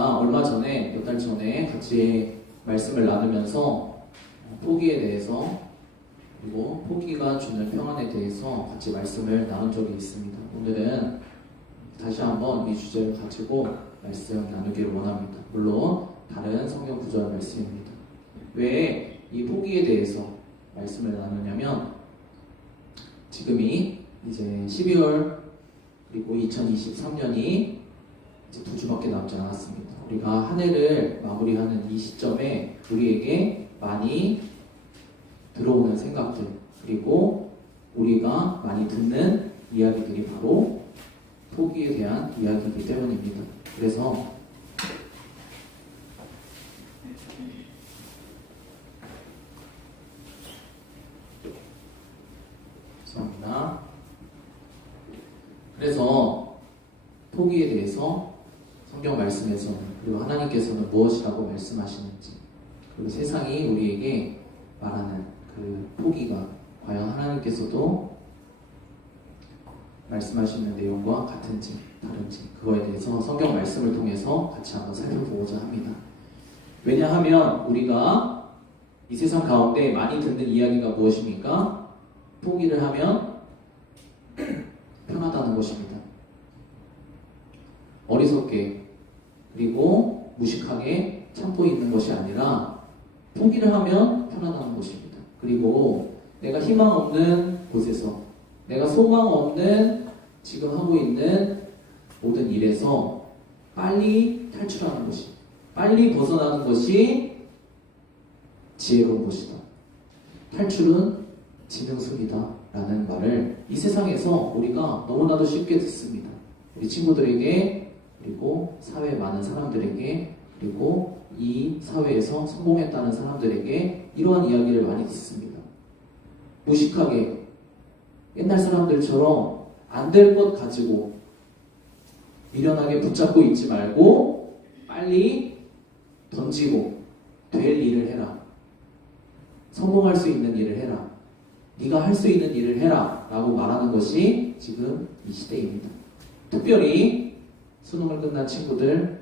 우리가 얼마 전에, 몇 달 전에 같이 말씀을 나누면서 포기에 대해서 그리고 포기가 주는 평안에 대해서 같이 말씀을 나눈 적이 있습니다. 오늘은 다시 한번 이 주제를 가지고 말씀 나누기를 원합니다. 물론 다른 성경 구절 말씀입니다. 왜 이 포기에 대해서 말씀을 나누냐면 지금이 이제 12월 그리고 2023년이 이제 2주밖에 남지 않았습니다. 우리가 한 해를 마무리하는 이 시점에 우리에게 많이 들어오는 생각들 그리고 우리가 많이 듣는 이야기들이 바로 포기에 대한 이야기이기 때문입니다. 그래서 죄송합니다. 그래서 포기에 대해서 성경 말씀에서는 그리고 하나님께서는 무엇이라고 말씀하시는지 그리고 세상이 우리에게 말하는 그 포기가 과연 하나님께서도 말씀하시는 내용과 같은지 다른지 그거에 대해서 성경 말씀을 통해서 같이 한번 살펴보고자 합니다. 왜냐하면 우리가 이 세상 가운데 많이 듣는 이야기가 무엇입니까? 포기를 하면 편하다는 것입니다. 어리석게 그리고 무식하게 참고 있는 것이 아니라 포기를 하면 편하다는 것입니다. 그리고 내가 희망 없는 곳에서 내가 소망 없는 지금 하고 있는 모든 일에서 빨리 탈출하는 것이 빨리 벗어나는 것이 지혜로운 것이다. 탈출은 지능술이다 라는 말을 이 세상에서 우리가 너무나도 쉽게 듣습니다. 우리 친구들에게 그리고 사회에 많은 사람들에게 그리고 이 사회에서 성공했다는 사람들에게 이러한 이야기를 많이 듣습니다. 무식하게 옛날 사람들처럼 안 될 것 가지고 미련하게 붙잡고 있지 말고 빨리 던지고 될 일을 해라. 성공할 수 있는 일을 해라. 네가 할 수 있는 일을 해라 라고 말하는 것이 지금 이 시대입니다. 특별히 수능을 끝난 친구들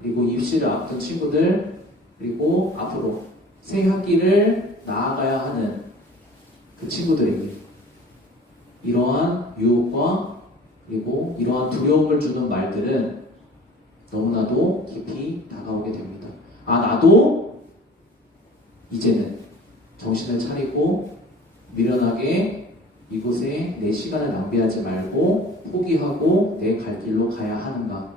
그리고 입시를 앞둔 친구들 그리고 앞으로 새 학기를 나아가야 하는 그 친구들에게 이러한 유혹과 그리고 이러한 두려움을 주는 말들은 너무나도 깊이 다가오게 됩니다. 나도 이제는 정신을 차리고 미련하게 이곳에 내 시간을 낭비하지 말고 포기하고 내 갈 길로 가야 하는가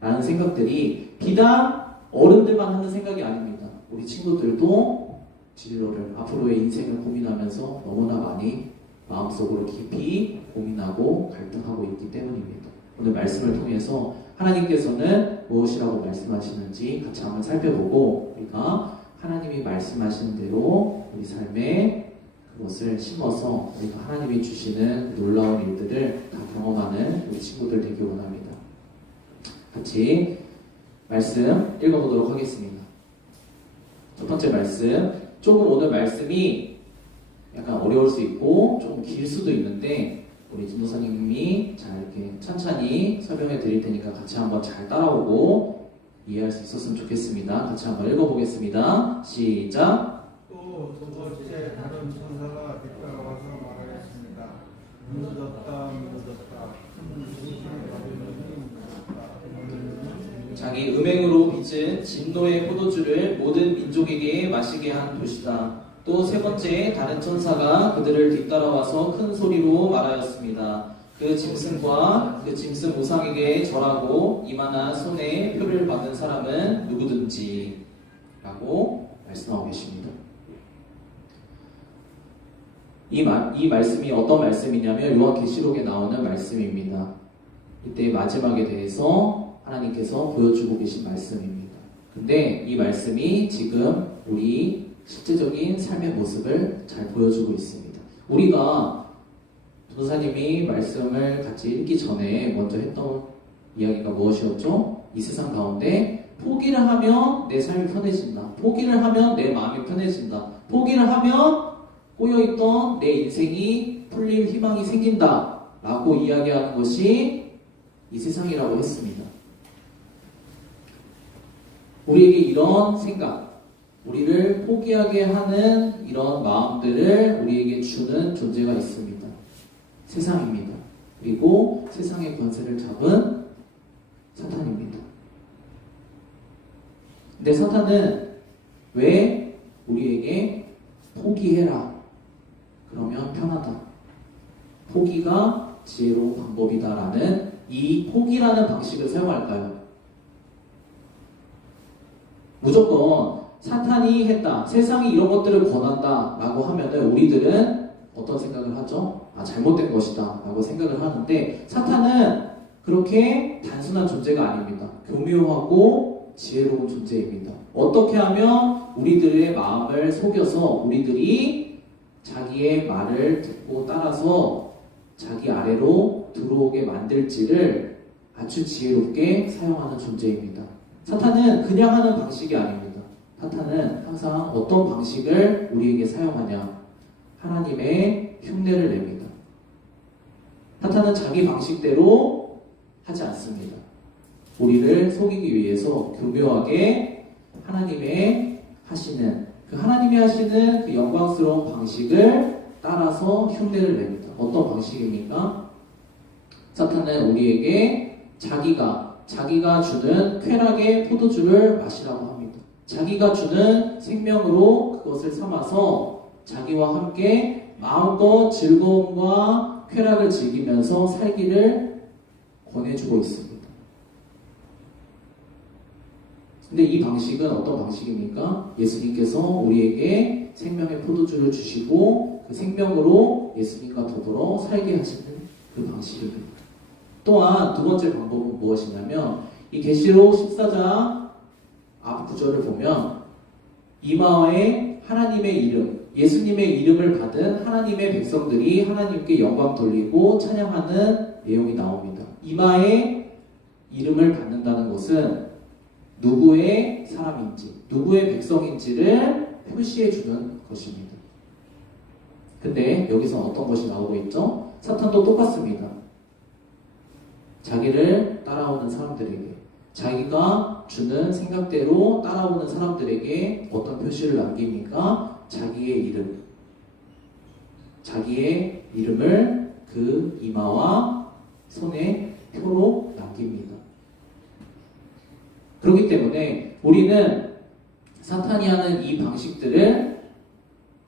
라는 생각들이 비단 어른들만 하는 생각이 아닙니다. 우리 친구들도 진로를 앞으로의 인생을 고민하면서 너무나 많이 마음속으로 깊이 고민하고 갈등하고 있기 때문입니다. 오늘 말씀을 통해서 하나님께서는 무엇이라고 말씀하시는지 같이 한번 살펴보고 우리가 하나님이 말씀하시는 대로 우리 삶에 그것을 심어서 우리가 하나님이 주시는 놀라운 일들을 다 경험하는 우리 친구들 되기 원합니다. 같이 말씀 읽어보도록 하겠습니다. 첫 번째 말씀, 조금 오늘 말씀이 약간 어려울 수 있고 조금 길 수도 있는데 우리 전도사님이 잘 이렇게 천천히 설명해 드릴 테니까 같이 한번 잘 따라오고 이해할 수 있었으면 좋겠습니다. 같이 한번 읽어보겠습니다. 시작! 또 두 번째 다른 천사가 뒤따라와서 말하였습니다. 무너졌다. 자기 음행으로 빚은 진노의 포도주를 모든 민족에게 마시게 한 도시다. 또 세 번째 다른 천사가 그들을 뒤따라와서 큰 소리로 말하였습니다. 그 짐승과 그 짐승 우상에게 절하고 이만한 손에 표를 받는 사람은 누구든지 라고 말씀하고 계십니다. 이 말씀이 어떤 말씀이냐면 요한계시록에 나오는 말씀입니다. 이때 마지막에 대해서 하나님께서 보여주고 계신 말씀입니다. 근데 이 말씀이 지금 우리 실제적인 삶의 모습을 잘 보여주고 있습니다. 우리가 전도사님이 말씀을 같이 읽기 전에 먼저 했던 이야기가 무엇이었죠? 이 세상 가운데 포기를 하면 내 삶이 편해진다. 포기를 하면 내 마음이 편해진다. 포기를 하면 꼬여있던 내 인생이 풀릴 희망이 생긴다 라고 이야기하는 것이 이 세상이라고 했습니다. 우리에게 이런 생각, 우리를 포기하게 하는 이런 마음들을 우리에게 주는 존재가 있습니다. 세상입니다. 그리고 세상의 권세를 잡은 사탄입니다. 근데 사탄은 왜 우리에게 포기해라, 그러면 편하다, 포기가 지혜로운 방법이다라는 이 포기라는 방식을 사용할까요? 무조건 사탄이 했다, 세상이 이런 것들을 권한다 라고 하면은 우리들은 어떤 생각을 하죠? 아, 잘못된 것이다 라고 생각을 하는데, 사탄은 그렇게 단순한 존재가 아닙니다. 교묘하고 지혜로운 존재입니다. 어떻게 하면 우리들의 마음을 속여서 우리들이 자기의 말을 듣고 따라서 자기 아래로 들어오게 만들지를 아주 지혜롭게 사용하는 존재입니다. 사탄은 그냥 하는 방식이 아닙니다. 사탄은 항상 어떤 방식을 우리에게 사용하냐? 하나님의 흉내를 냅니다. 사탄은 자기 방식대로 하지 않습니다. 우리를 속이기 위해서 교묘하게 하나님의 하시는 그 영광스러운 방식을 따라서 흉내를 냅니다. 어떤 방식입니까? 사탄은 우리에게 자기가 주는 쾌락의 포도주를 마시라고 합니다. 자기가 주는 생명으로 그것을 삼아서 자기와 함께 마음껏 즐거움과 쾌락을 즐기면서 살기를 권해주고 있습니다. 근데 이 방식은 어떤 방식입니까? 예수님께서 우리에게 생명의 포도주를 주시고 그 생명으로 예수님과 더불어 살게 하시는 그 방식입니다. 또한 두 번째 방법은 무엇이냐면, 이 계시록 14장 앞 구절을 보면 이마에 하나님의 이름, 예수님의 이름을 받은 하나님의 백성들이 하나님께 영광 돌리고 찬양하는 내용이 나옵니다. 이마에 이름을 받는다는 것은 누구의 사람인지, 누구의 백성인지를 표시해 주는 것입니다. 근데 여기서 어떤 것이 나오고 있죠? 사탄도 똑같습니다. 자기를 따라오는 사람들에게, 자기가 주는 생각대로 따라오는 사람들에게 어떤 표시를 남깁니까? 자기의 이름을 그 이마와 손에 표로 남깁니다. 그렇기 때문에 우리는 사탄이 하는 이 방식들을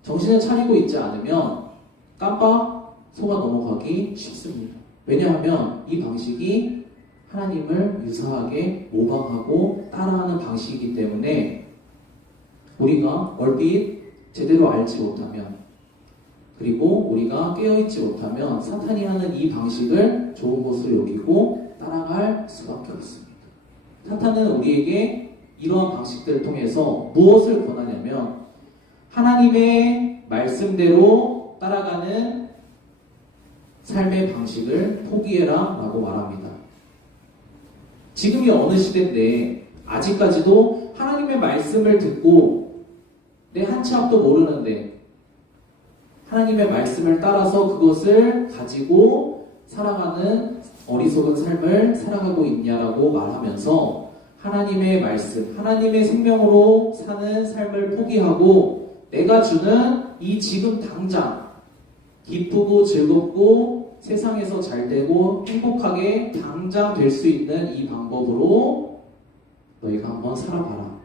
정신을 차리고 있지 않으면 깜빡 속아 넘어가기 쉽습니다. 왜냐하면 이 방식이 하나님을 유사하게 모방하고 따라하는 방식이기 때문에 우리가 얼핏 제대로 알지 못하면, 그리고 우리가 깨어있지 못하면 사탄이 하는 이 방식을 좋은 것으로 여기고 따라갈 수밖에 없습니다. 사탄은 우리에게 이러한 방식들을 통해서 무엇을 권하냐면, 하나님의 말씀대로 따라가는 삶의 방식을 포기해라 라고 말합니다. 지금이 어느 시대인데 아직까지도 하나님의 말씀을 듣고 내 한 치 앞도 모르는데 하나님의 말씀을 따라서 그것을 가지고 살아가는 어리석은 삶을 살아가고 있냐라고 말하면서, 하나님의 말씀, 하나님의 생명으로 사는 삶을 포기하고 내가 주는 이 지금 당장 기쁘고 즐겁고 세상에서 잘되고 행복하게 당장 될 수 있는 이 방법으로 너희가 한번 살아봐라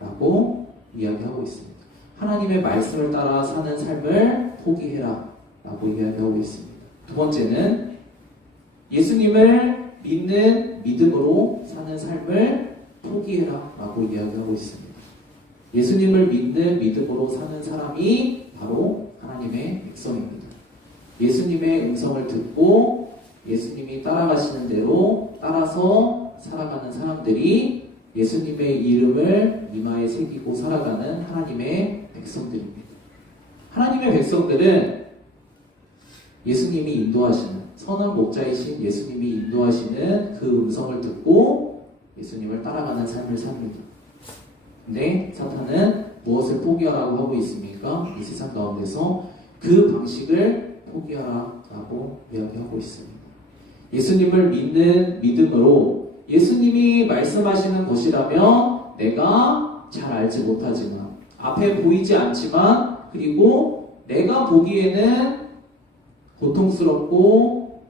라고 이야기하고 있습니다. 하나님의 말씀을 따라 사는 삶을 포기해라 라고 이야기하고 있습니다. 두 번째는 예수님을 믿는 믿음으로 사는 삶을 포기해라 라고 이야기하고 있습니다. 예수님을 믿는 믿음으로 사는 사람이 바로 하나님의 백성입니다. 예수님의 음성을 듣고 예수님이 따라가시는 대로 따라서 살아가는 사람들이 예수님의 이름을 이마에 새기고 살아가는 하나님의 백성들입니다. 하나님의 백성들은 예수님이 인도하시는, 선한 목자이신 예수님이 인도하시는 그 음성을 듣고 예수님을 따라가는 삶을 삽니다. 근데 사탄은 무엇을 포기하라고 하고 있습니까? 이 세상 가운데서 그 방식을 포기하라 라고 이야기하고 있습니다. 예수님을 믿는 믿음으로 예수님이 말씀하시는 것이라면 내가 잘 알지 못하지만, 앞에 보이지 않지만, 그리고 내가 보기에는 고통스럽고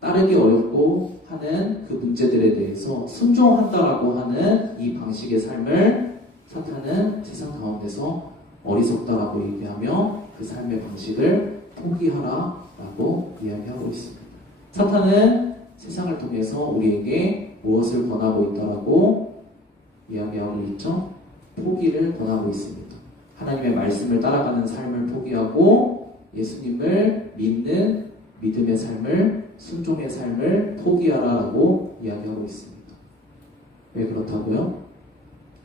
따르기 어렵고 하는 그 문제들에 대해서 순종한다라고 하는 이 방식의 삶을 사탄은 세상 가운데서 어리석다라고 얘기하며 그 삶의 방식을 포기하라라고 이야기하고 있습니다. 사탄은 세상을 통해서 우리에게 무엇을 권하고 있다라고 이야기하고 있죠? 포기를 권하고 있습니다. 하나님의 말씀을 따라가는 삶을 포기하고 예수님을 믿는 믿음의 삶을, 순종의 삶을 포기하라라고 이야기하고 있습니다. 왜 그렇다고요?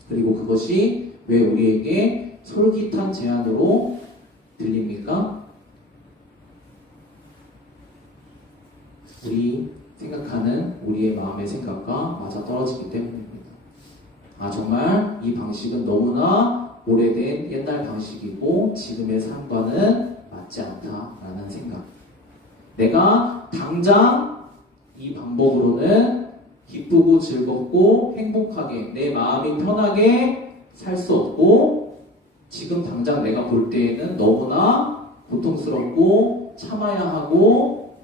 그리고 그것이 왜 우리에게 솔깃한 제안으로 들립니까? 우리 생각하는 우리의 마음의 생각과 맞아 떨어지기 때문입니다. 정말 이 방식은 너무나 오래된 옛날 방식이고 지금의 삶과는 맞지 않다라는 생각. 내가 당장 이 방법으로는 기쁘고 즐겁고 행복하게 내 마음이 편하게 살 수 없고 지금 당장 내가 볼 때에는 너무나 고통스럽고 참아야 하고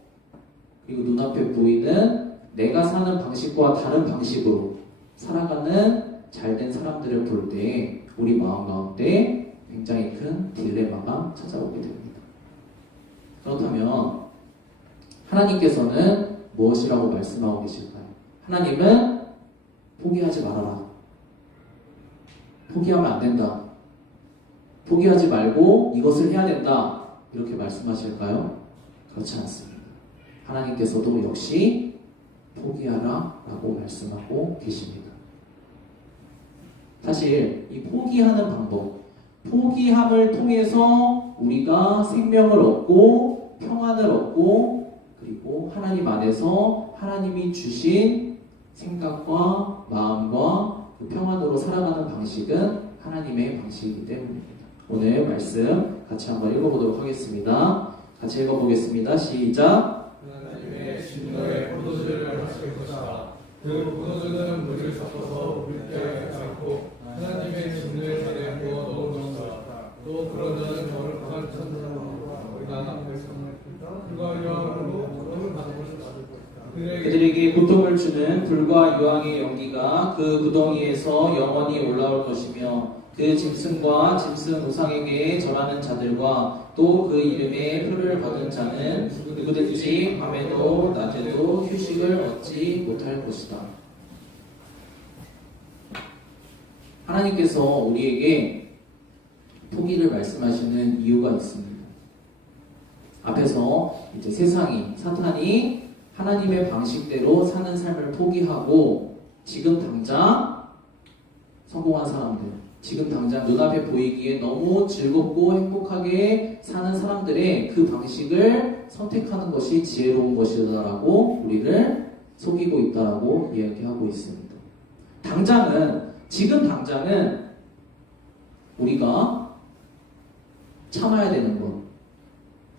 그리고 눈앞에 보이는 내가 사는 방식과 다른 방식으로 살아가는 잘된 사람들을 볼 때 우리 마음 가운데 굉장히 큰 딜레마가 찾아오게 됩니다. 그렇다면 하나님께서는 무엇이라고 말씀하고 계실까요? 하나님은 포기하지 말아라. 포기하면 안 된다. 포기하지 말고 이것을 해야 된다. 이렇게 말씀하실까요? 그렇지 않습니다. 하나님께서도 역시 포기하라 라고 말씀하고 계십니다. 사실 이 포기하는 방법, 포기함을 통해서 우리가 생명을 얻고 평안을 얻고 그리고 하나님 안에서 하나님이 주신 생각과 마음과 그 평안으로 살아가는 방식은 하나님의 방식이기 때문입니다. 오늘 말씀 같이 한번 읽어보도록 하겠습니다. 같이 읽어보겠습니다. 시작. 하나님의 진노의 포도주를 마실 것이다. 그 포도주는 물을 섞어서 물때 하지 않고 하나님의 진노의 잔에 부어 넣은 것 같다. 또 그런 자는 거룩한 천사와 의단한 백성을 불과 유황으로 고통을 받을 것이다. 그들에게 고통을 주는 불과 유황의 연기가 그 구덩이에서 영원히 올라올 것이며 그 짐승과 짐승 우상에게 절하는 자들과 또 그 이름에 표를 받은 자는 누구든지 밤에도 낮에도 휴식을 얻지 못할 것이다. 하나님께서 우리에게 포기를 말씀하시는 이유가 있습니다. 앞에서 이제 세상이, 사탄이 하나님의 방식대로 사는 삶을 포기하고 지금 당장 성공한 사람들, 지금 당장 눈앞에 보이기에 너무 즐겁고 행복하게 사는 사람들의 그 방식을 선택하는 것이 지혜로운 것이다라고 우리를 속이고 있다라고 이야기하고 있습니다. 지금 당장은 우리가 참아야 되는 것,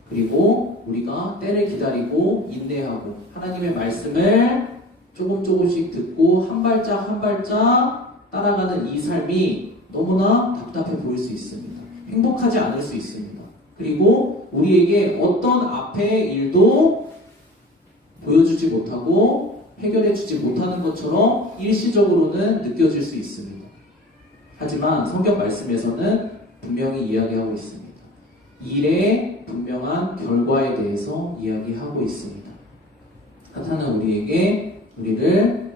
그리고 우리가 때를 기다리고 인내하고 하나님의 말씀을 조금씩 듣고 한 발짝 한 발짝 따라가는 이 삶이 너무나 답답해 보일 수 있습니다. 행복하지 않을 수 있습니다. 그리고 우리에게 어떤 앞의 일도 보여주지 못하고 해결해주지 못하는 것처럼 일시적으로는 느껴질 수 있습니다. 하지만 성경 말씀에서는 분명히 이야기하고 있습니다. 일의 분명한 결과에 대해서 이야기하고 있습니다. 사탄은 우리를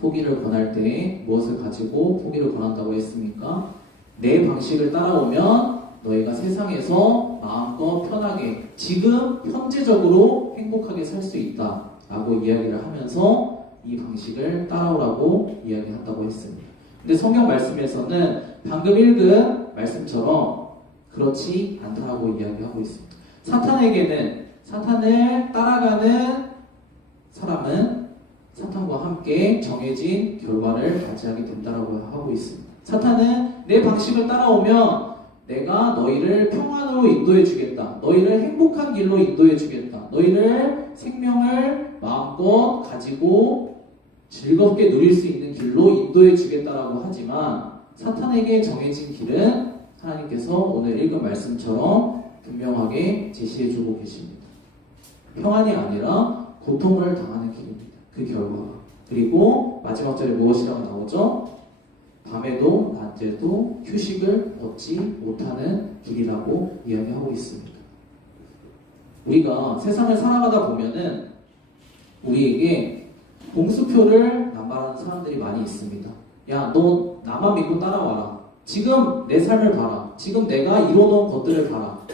포기를 권할 때 무엇을 가지고 포기를 권한다고 했습니까? 내 방식을 따라오면 너희가 세상에서 마음껏 편하게 지금 현재적으로 행복하게 살 수 있다 라고 이야기를 하면서 이 방식을 따라오라고 이야기한다고 했습니다. 근데 성경 말씀에서는 방금 읽은 말씀처럼 그렇지 않다라고 이야기하고 있습니다. 사탄을 따라가는 사람은 사탄과 함께 정해진 결과를 맞이하게 된다라고 하고 있습니다. 사탄은 내 방식을 따라오면 내가 너희를 평안으로 인도해 주겠다. 너희를 행복한 길로 인도해 주겠다. 너희를 생명을 마음껏 가지고 즐겁게 누릴 수 있는 길로 인도해 주겠다라고 하지만 사탄에게 정해진 길은 하나님께서 오늘 읽은 말씀처럼 분명하게 제시해 주고 계십니다. 평안이 아니라 고통을 당하는 길입니다. 그 결과가. 그리고 마지막 절에 무엇이라고 나오죠? 밤에도 낮에도 휴식을 얻지 못하는 길이라고 이야기하고 있습니다. 우리가 세상을 살아가다 보면은 우리에게 공수표를 남발하는 사람들이 많이 있습니다. 야, 너 나만 믿고 따라와라. 지금 내 삶을 봐라. 지금 내가 이뤄놓은 것들을 봐라.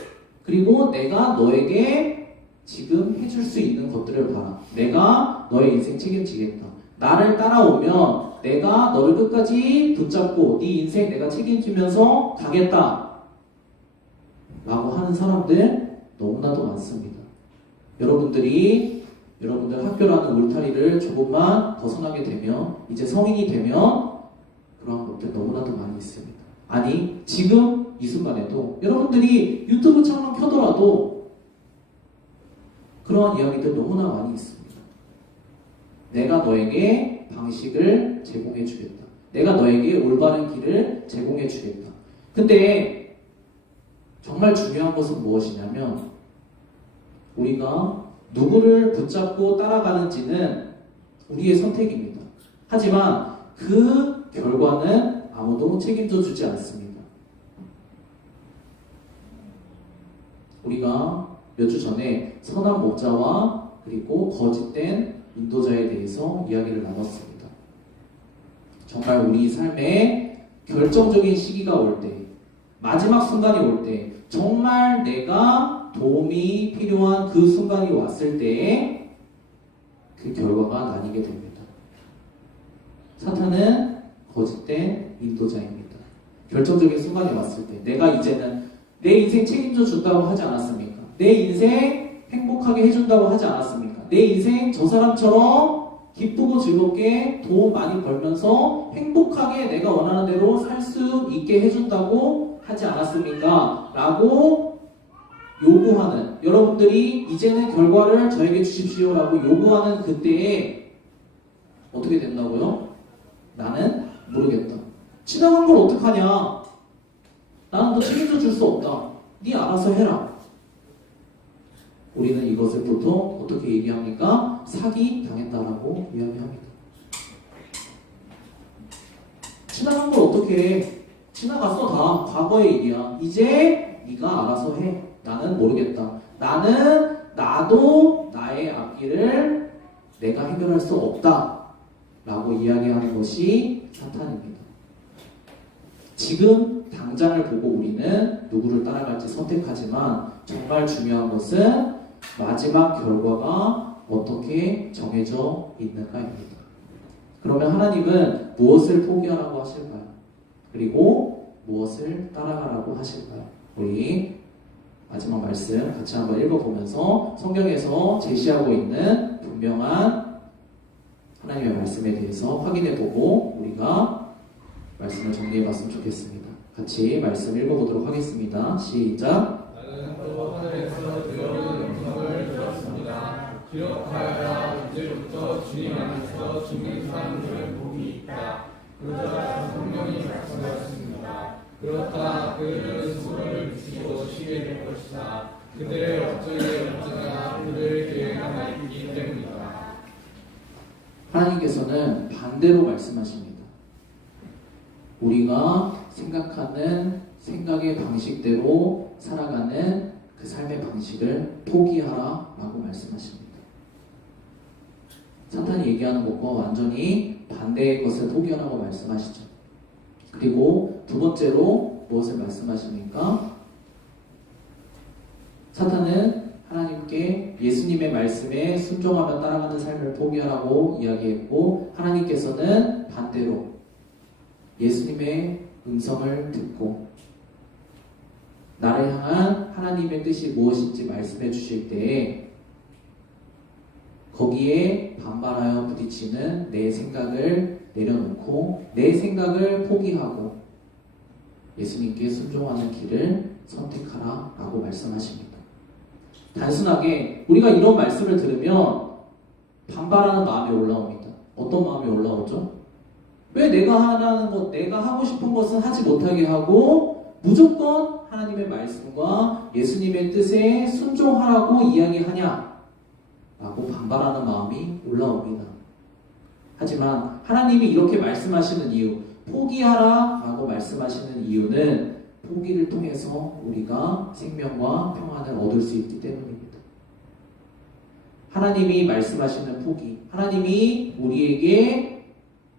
그리고 내가 너에게 지금 해줄 수 있는 것들을 봐라. 내가 너의 인생 책임지겠다. 나를 따라오면 내가 너를 끝까지 붙잡고 네 인생 내가 책임지면서 가겠다 라고 하는 사람들 너무나도 많습니다. 여러분들 학교라는 울타리를 조금만 벗어나게 되면 이제 성인이 되면 그러한 것들 너무나도 많이 있습니다. 아니 지금 이 순간에도 여러분들이 유튜브 창만 켜더라도 그러한 이야기들 너무나 많이 있습니다. 내가 너에게 방식을 제공해 주겠다. 내가 너에게 올바른 길을 제공해 주겠다. 근데 정말 중요한 것은 무엇이냐면 우리가 누구를 붙잡고 따라가는지는 우리의 선택입니다. 하지만 그 결과는 아무도 책임져 주지 않습니다. 우리가 몇 주 전에 선한 목자와 그리고 거짓된 인도자에 대해서 이야기를 나눴습니다. 정말 우리 삶에 결정적인 시기가 올 때, 마지막 순간이 올 때, 정말 내가 도움이 필요한 그 순간이 왔을 때에 그 결과가 나뉘게 됩니다. 사탄은 거짓된 인도자입니다. 결정적인 순간이 왔을 때 내가 이제는 내 인생 책임져 준다고 하지 않았습니까? 내 인생 행복하게 해준다고 하지 않았습니까? 내 인생 저 사람처럼 기쁘고 즐겁게 돈 많이 벌면서 행복하게 내가 원하는 대로 살 수 있게 해준다고 하지 않았습니까? 라고 요구하는, 여러분들이 이제는 결과를 저에게 주십시오 라고 요구하는 그때에 어떻게 된다고요? 나는 모르겠다. 지나간 걸 어떡하냐? 나는 너 책임져 줄 수 없다. 네 알아서 해라. 우리는 이것을 보통 어떻게 얘기합니까? 사기 당했다라고 이야기합니다. 지나간 걸 어떻게 해? 지나갔어. 다 과거의 일이야. 이제 네가 알아서 해. 나는 모르겠다. 나도 나의 앞길을 내가 해결할 수 없다 라고 이야기하는 것이 사탄입니다. 지금 당장을 보고 우리는 누구를 따라갈지 선택하지만 정말 중요한 것은 마지막 결과가 어떻게 정해져 있는가입니다. 그러면 하나님은 무엇을 포기하라고 하실까요? 그리고 무엇을 따라가라고 하실까요? 우리 마지막 말씀 같이 한번 읽어보면서 성경에서 제시하고 있는 분명한 하나님의 말씀에 대해서 확인해보고 우리가 말씀을 정리해봤으면 좋겠습니다. 같이 말씀 읽어보도록 하겠습니다. 시작. 나는 또 하늘에서 들려오는 음성을 들었습니다. 기록하여라. 이제부터 주님 안에서 죽는 사람들은 복이 있다. 그러자 성령이 말씀하셨습니다. 그렇다. 그들은 소를 미치고 쉬게 될 것이다. 그들의 업적의 문제가 그들 계획 하나 있기 때문이다. 하나님께서는 반대로 말씀하십니다. 우리가 생각하는 생각의 방식대로 살아가는 그 삶의 방식을 포기하라 라고 말씀하십니다. 사탄이 얘기하는 것과 완전히 반대의 것을 포기하라고 말씀하시죠. 그리고 두 번째로 무엇을 말씀하십니까? 사탄은 하나님께 예수님의 말씀에 순종하며 따라가는 삶을 포기하라고 이야기했고, 하나님께서는 반대로 예수님의 음성을 듣고 나를 향한 하나님의 뜻이 무엇인지 말씀해 주실 때에 거기에 반발하여 부딪히는 내 생각을 내려놓고 내 생각을 포기하고 예수님께 순종하는 길을 선택하라 라고 말씀하십니다. 단순하게 우리가 이런 말씀을 들으면 반발하는 마음이 올라옵니다. 어떤 마음이 올라오죠? 왜 내가 하라는 것, 내가 하고 싶은 것은 하지 못하게 하고 무조건 하나님의 말씀과 예수님의 뜻에 순종하라고 이야기하냐? 라고 반발하는 마음이 올라옵니다. 하지만 하나님이 이렇게 말씀하시는 이유, 포기하라 라고 말씀하시는 이유는 포기를 통해서 우리가 생명과 평안을 얻을 수 있기 때문입니다. 하나님이 말씀하시는 포기, 하나님이 우리에게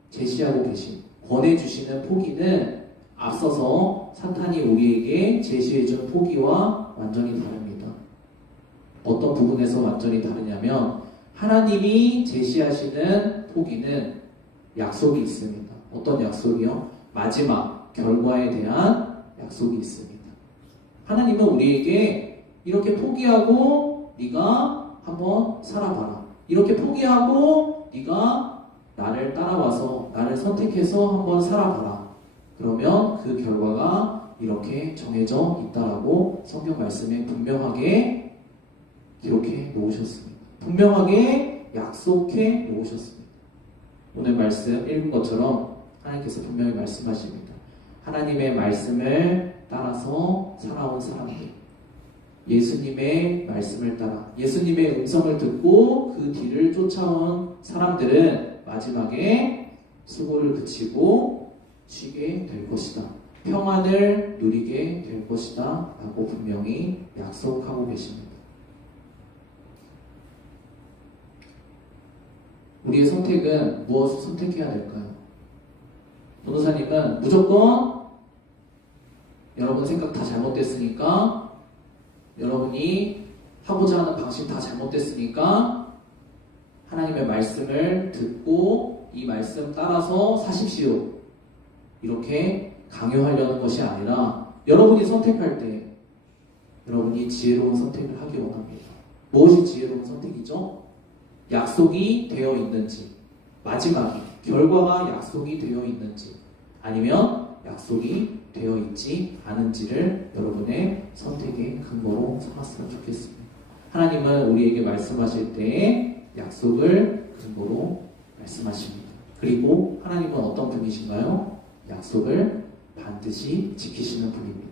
제시하고 계신, 권해주시는 포기는 앞서서 사탄이 우리에게 제시해준 포기와 완전히 다릅니다. 어떤 부분에서 완전히 다르냐면 하나님이 제시하시는 포기는 약속이 있습니다. 어떤 약속이요? 마지막 결과에 대한 약속이 있습니다. 하나님은 우리에게 이렇게 포기하고 네가 한번 살아봐라. 이렇게 포기하고 네가 나를 따라와서 나를 선택해서 한번 살아봐라. 그러면 그 결과가 이렇게 정해져 있다라고 성경 말씀에 분명하게 기록해 놓으셨습니다. 분명하게 약속해 놓으셨습니다. 오늘 말씀 읽은 것처럼 하나님께서 분명히 말씀하십니다. 하나님의 말씀을 따라서 살아온 사람들, 예수님의 말씀을 따라 예수님의 음성을 듣고 그 뒤를 쫓아온 사람들은 마지막에 수고를 그치고 쉬게 될 것이다. 평안을 누리게 될 것이다. 라고 분명히 약속하고 계십니다. 우리의 선택은 무엇을 선택해야 될까요? 변호사님은 무조건 여러분 생각 다 잘못됐으니까, 여러분이 하고자 하는 방식 다 잘못됐으니까 하나님의 말씀을 듣고 이 말씀 따라서 사십시오. 이렇게 강요하려는 것이 아니라 여러분이 선택할 때 여러분이 지혜로운 선택을 하기 원합니다. 무엇이 지혜로운 선택이죠? 약속이 되어 있는지, 마지막에 결과가 약속이 되어 있는지, 아니면 약속이 되어 있지 않은지를 여러분의 선택의 근거로 삼았으면 좋겠습니다. 하나님은 우리에게 말씀하실 때 약속을 근거로 말씀하십니다. 그리고 하나님은 어떤 분이신가요? 약속을 반드시 지키시는 분입니다.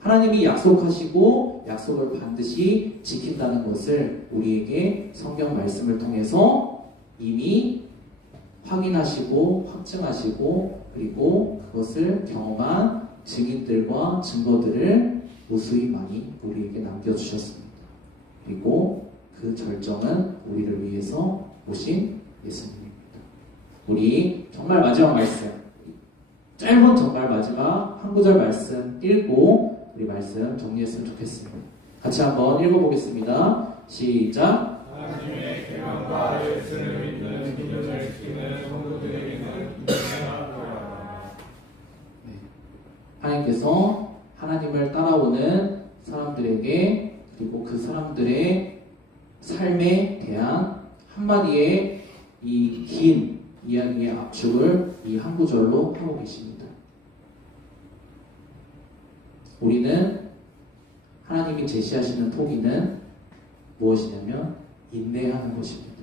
하나님이 약속하시고 약속을 반드시 지킨다는 것을 우리에게 성경 말씀을 통해서 이미 확인하시고 확증하시고 그리고 그것을 경험한 증인들과 증거들을 무수히 많이 우리에게 남겨주셨습니다. 그리고 그 절정은 우리를 위해서 오신 예수님입니다. 우리 정말 마지막 말씀, 짧은 정말 마지막 한 구절 말씀 읽고 우리 말씀 정리했으면 좋겠습니다. 같이 한번 읽어보겠습니다. 시작. 하나님의 계명과 예수를 믿는 기념을 지키는 성도들에게는 인내가 필요하다. 하나님께서 하나님을 따라오는 사람들에게 그리고 그 사람들의 삶에 대한 한마디의 이 긴 이야기의 압축을 이 한 구절로 하고 계십니다. 우리는 하나님이 제시하시는 포기는 무엇이냐면 인내하는 것입니다.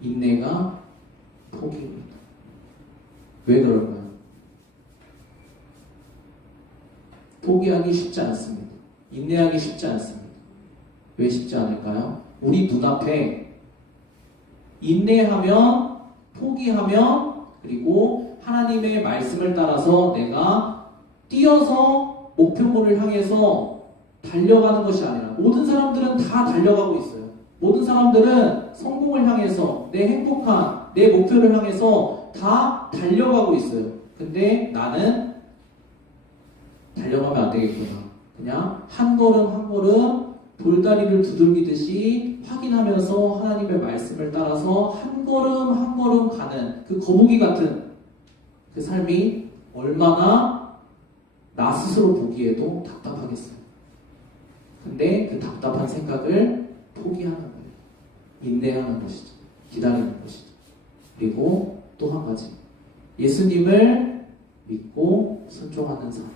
인내가 포기입니다. 왜 그럴까요? 포기하기 쉽지 않습니다. 인내하기 쉽지 않습니다. 왜 쉽지 않을까요? 우리 눈앞에 인내하면, 포기하면, 그리고 하나님의 말씀을 따라서 내가 뛰어서 목표물을 향해서 달려가는 것이 아니라 모든 사람들은 다 달려가고 있어요. 모든 사람들은 성공을 향해서 내 행복한 내 목표를 향해서 다 달려가고 있어요. 근데 나는 달려가면 안 되겠구나. 그냥 한 걸음 한 걸음 돌다리를 두들기듯이 확인하면서 하나님의 말씀을 따라서 한 걸음 한 걸음 가는 그 거북이 같은 그 삶이 얼마나 나 스스로 보기에도 답답하겠어요. 근데 그 답답한 생각을 포기하는 거예요. 인내하는 것이죠. 기다리는 것이죠. 그리고 또 한 가지, 예수님을 믿고 순종하는 삶.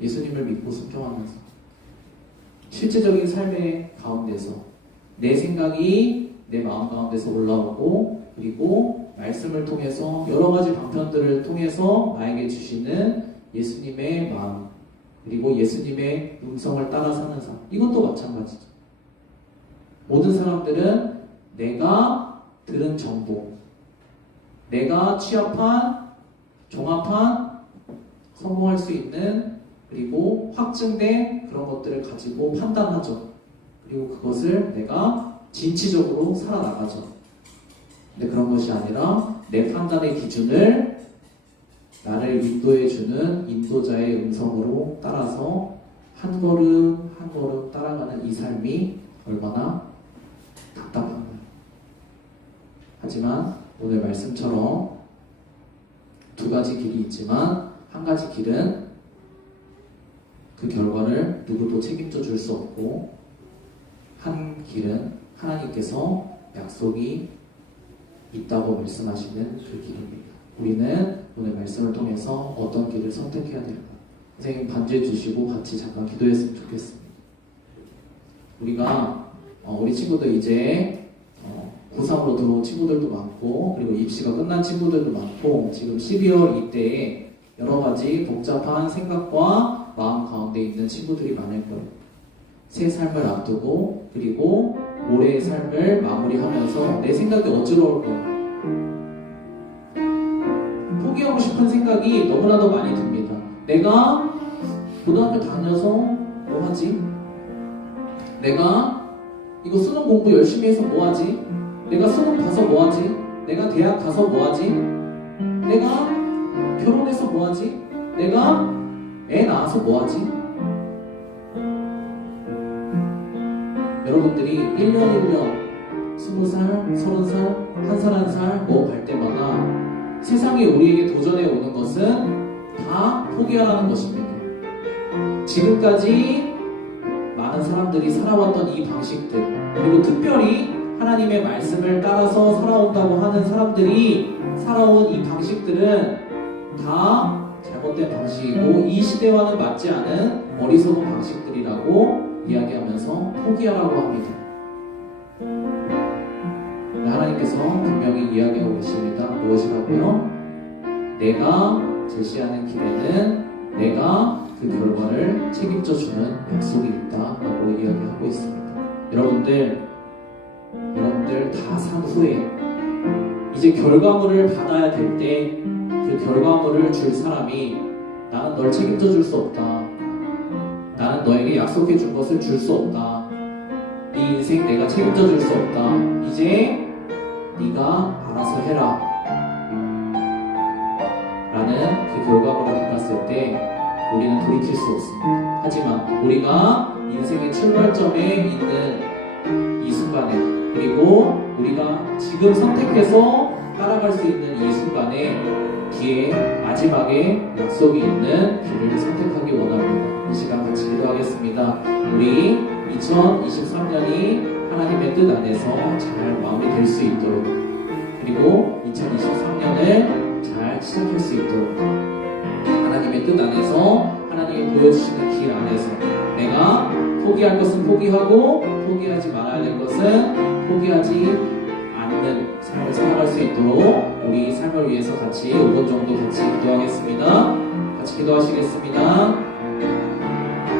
예수님을 믿고 순종하면서 실제적인 삶의 가운데서 내 생각이 내 마음 가운데서 올라오고 그리고 말씀을 통해서 여러 가지 방편들을 통해서 나에게 주시는 예수님의 마음 그리고 예수님의 음성을 따라 사는 삶 이것도 마찬가지죠. 모든 사람들은 내가 들은 정보 내가 취합한 종합한 성공할 수 있는 그리고 확증된 그런 것들을 가지고 판단하죠. 그리고 그것을 내가 진취적으로 살아나가죠. 근데 그런 것이 아니라 내 판단의 기준을 나를 인도해주는 인도자의 음성으로 따라서 한 걸음 한 걸음 따라가는 이 삶이 얼마나 답답한가요? 하지만 오늘 말씀처럼 두 가지 길이 있지만 한 가지 길은 그 결과를 누구도 책임져 줄 수 없고 한 길은 하나님께서 약속이 있다고 말씀하시는 그 길입니다. 우리는 오늘 말씀을 통해서 어떤 길을 선택해야 될까? 선생님 반주해 주시고 같이 잠깐 기도했으면 좋겠습니다. 우리 친구들 이제 고3으로 들어온 친구들도 많고 그리고 입시가 끝난 친구들도 많고 지금 12월 이때에 여러 가지 복잡한 생각과 마음 가운데 있는 친구들이 많을 거예요. 새 삶을 앞두고 그리고 올해의 삶을 마무리하면서 내 생각이 어지러울 거예요. 포기하고 싶은 생각이 너무나도 많이 듭니다. 내가 고등학교 다녀서 뭐 하지? 내가 이거 수능 공부 열심히 해서 뭐 하지? 내가 수능 봐서 뭐 하지? 내가 대학 가서 뭐 하지? 내가 결혼해서 뭐 하지? 내가 애 낳아서 뭐 하지? 여러분들이 1년 1년 20살, 30살, 한 살 한 살 먹어갈 때마다 세상에 우리에게 도전해 오는 것은 다 포기하라는 것입니다. 지금까지 많은 사람들이 살아왔던 이 방식들 그리고 특별히 하나님의 말씀을 따라서 살아온다고 하는 사람들이 살아온 이 방식들은 다 잘못된 방식이고 이 시대와는 맞지 않은 어리석은 방식들이라고 이야기하면서 포기하라고 합니다. 하나님께서 분명히 이야기하고 계십니다. 무엇이라고요? 내가 제시하는 길에는 내가 그 결과를 책임져 주는 약속이 있다라고 이야기하고 있습니다. 여러분들 다 산 후에 이제 결과물을 받아야 될 때 그 결과물을 줄 사람이 나는 널 책임져 줄 수 없다. 나는 너에게 약속해 준 것을 줄 수 없다. 네 인생 내가 책임져 줄 수 없다. 이제 네가 알아서 해라. 라는 그 결과물을 받았을 때 우리는 돌이킬 수 없습니다. 하지만 우리가 인생의 출발점에 있는 이 순간에 그리고 우리가 지금 선택해서 따라갈 수 있는 이 순간에 뒤에 마지막에 약속이 있는 길을 선택하기 원합니다. 이 시간 같이 기도하겠습니다. 우리 2023년이 하나님의 뜻 안에서 잘 마무리될 수 있도록 그리고 2023년을 잘 시작할 수 있도록 하나님의 뜻 안에서 하나님이 보여주시는 길 안에서 내가 포기할 것은 포기하고 포기하지 말아야 될 것은 포기하지 않는 삶을 살아갈 수 있도록 우리 삶을 위해서 같이 5분 정도 같이 기도하겠습니다. 같이 기도하시겠습니다.